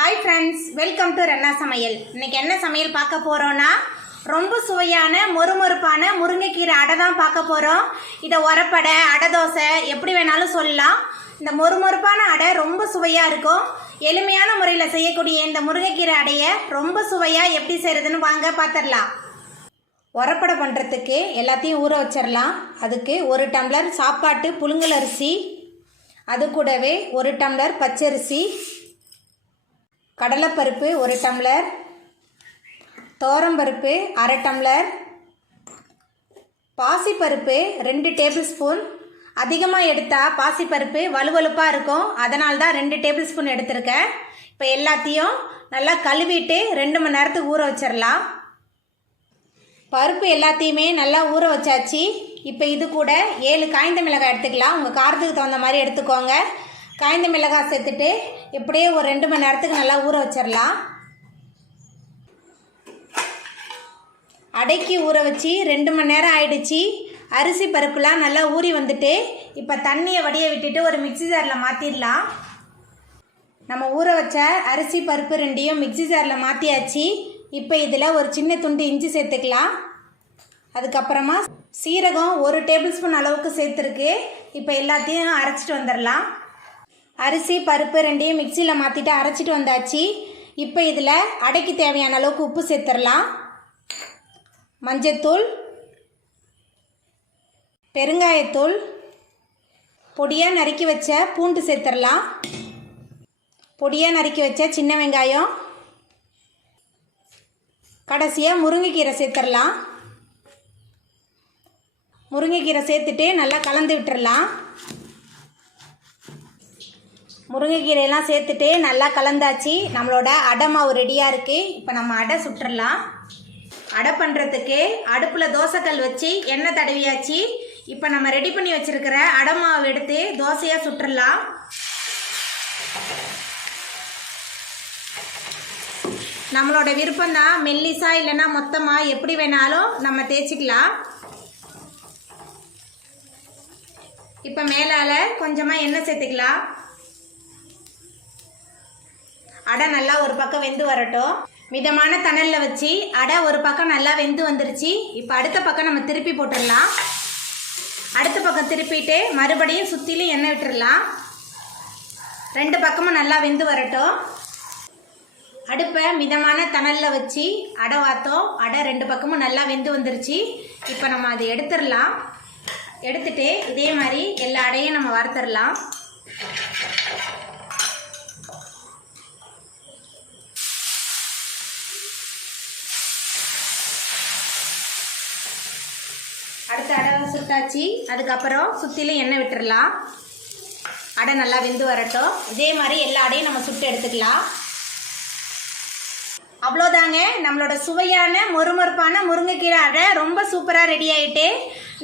Hi friends welcome to रेन्ना समयल இன்னைக்கு என்ன சமையல் பார்க்க போறோம்னா ரொம்ப சுவையான மொறுமொறுப்பான முருங்கைக்கீரை அடை தான் பார்க்க போறோம். இத உரப்படை அடை தோசை எப்படி வேணாலும் சொல்லலாம். இந்த மொறுமொறுப்பான அடை ரொம்ப சுவையா இருக்கும். எளிமையான முறையில செய்யக்கூடிய இந்த முருங்கைக்கீரை அடையை ரொம்ப சுவையா எப்படி செய்யறதுன்னு வாங்க பாத்திரலாம். உரப்படை பண்றதுக்கு எல்லாத்தையும் ஊற வச்சிரலாம். அதுக்கு 1 டம்ளர் சாப்பாட்டு புழுங்கல் அரிசி, அது கூடவே 1 டம்ளர் பச்சரிசி, கடலைப்பருப்பு 1 டம்ளர், தோரம்பருப்பு 1/2 டம்ளர், பாசிப்பருப்பு 2 டேபிள் ஸ்பூன். அதிகமாக எடுத்தால் பாசிப்பருப்பு வலுவலுப்பாக இருக்கும், அதனால தான் 2 டேபிள் ஸ்பூன் எடுத்திருக்கேன். இப்போ எல்லாத்தையும் நல்லா கழுவிட்டு 2 மணி நேரத்துக்கு ஊற வச்சிடலாம். பருப்பு எல்லாத்தையுமே நல்லா ஊற வச்சாச்சு. இப்போ இது கூட 7 காய்ந்த மிளகாய் எடுத்துக்கலாம். உங்கள் காரத்துக்கு தகுந்த மாதிரி எடுத்துக்கோங்க. காய்ந்த மிளகாய் சேர்த்துட்டு இப்படியே ஒரு 2 மணி நேரத்துக்கு நல்லா ஊற வச்சிடலாம். அடைக்கி ஊற வச்சு 2 மணி நேரம் ஆயிடுச்சு. அரிசி பருப்புலாம் நல்லா ஊறி வந்துட்டு இப்போ தண்ணியை வடிய விட்டுட்டு ஒரு மிக்சி ஜாரில் மாற்றிடலாம். நம்ம ஊற வச்ச அரிசி பருப்பு 2ஐயும் மிக்சி ஜாரில் மாற்றியாச்சு. இப்போ இதில் ஒரு சின்ன துண்டு இஞ்சி சேர்த்துக்கலாம். அதுக்கப்புறமா சீரகம் 1 டேபிள் ஸ்பூன் அளவுக்கு சேர்த்துருக்கு. இப்போ எல்லாத்தையும் அரைச்சிட்டு வந்துடலாம். அரிசி பருப்பு 2ஐயும் மிக்சியில் மாற்றிட்டு அரைச்சிட்டு வந்தாச்சு. இப்போ இதில் அடைக்கு தேவையான அளவுக்கு உப்பு சேர்த்துடலாம். மஞ்சத்தூள், பெருங்காயத்தூள், பொடியாக நறுக்கி வச்ச பூண்டு சேர்த்துடலாம். பொடியாக நறுக்கி வச்ச சின்ன வெங்காயம், கடைசியாக முருங்கைக்கீரை சேர்த்துடலாம். முருங்கைக்கீரை சேர்த்துட்டு நல்லா கலந்து விட்டுடலாம். முருங்கைக்கீரையெல்லாம் சேர்த்துட்டு நல்லா கலந்தாச்சு. நம்மளோட அடை மாவு ரெடியாக இருக்குது. இப்போ நம்ம அடை சுட்டுடலாம். அடை பண்ணுறதுக்கு அடுப்பில் தோசைக்கல் வச்சு எண்ணெய் தடவியாச்சு. இப்போ நம்ம ரெடி பண்ணி வச்சுருக்கிற அடை மாவு எடுத்து தோசையாக சுட்டுடலாம். நம்மளோட விருப்பம்தான், மெல்லிசா இல்லைன்னா மொத்தமாக எப்படி வேணாலும் நம்ம தேய்ச்சிக்கலாம். இப்போ மேலால் கொஞ்சமாக எண்ணெய் சேர்த்துக்கலாம். அடை நல்லா ஒரு பக்கம் வெந்து வரட்டும். மிதமான தணலில் வச்சு அடை ஒரு பக்கம் நல்லா வெந்து வந்துருச்சு. இப்போ அடுத்த பக்கம் நம்ம திருப்பி போட்டுடலாம். அடுத்த பக்கம் திருப்பிட்டு மறுபடியும் சுற்றிலும் எண்ணெய் விட்டுடலாம். 2 பக்கமும் நல்லா வெந்து வரட்டும். அடுப்பை மிதமான தணலில் வச்சு அடை வாத்தோம். அடை 2 பக்கமும் நல்லா வெந்து வந்துருச்சு. இப்போ நம்ம அதை எடுத்துடலாம். எடுத்துட்டு இதே மாதிரி எல்லா அடையும் நம்ம வறுத்துடலாம். அடுத்த அடை சுட்டாச்சு. அதுக்கப்புறம் சுற்றிலும் எண்ணெய் விட்டுடலாம். அடை நல்லா வெந்து வரட்டும். இதே மாதிரி எல்லா அடையும் நம்ம சுட்டு எடுத்துக்கலாம். அவ்வளோதாங்க, நம்மளோட சுவையான மொறுமொறுப்பான முருங்கைக்கீரை அடை ரொம்ப சூப்பராக ரெடி ஆகிட்டு.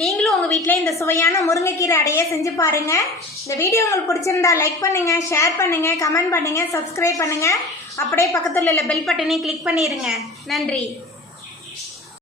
நீங்களும் உங்கள் வீட்டில் இந்த சுவையான முருங்கைக்கீரை அடையை செஞ்சு பாருங்கள். இந்த வீடியோ உங்களுக்கு பிடிச்சிருந்தா லைக் பண்ணுங்கள், ஷேர் பண்ணுங்கள், கமெண்ட் பண்ணுங்கள், சப்ஸ்கிரைப் பண்ணுங்கள். அப்படியே பக்கத்தில் உள்ள பெல் பட்டனையும் கிளிக் பண்ணிடுங்க. நன்றி.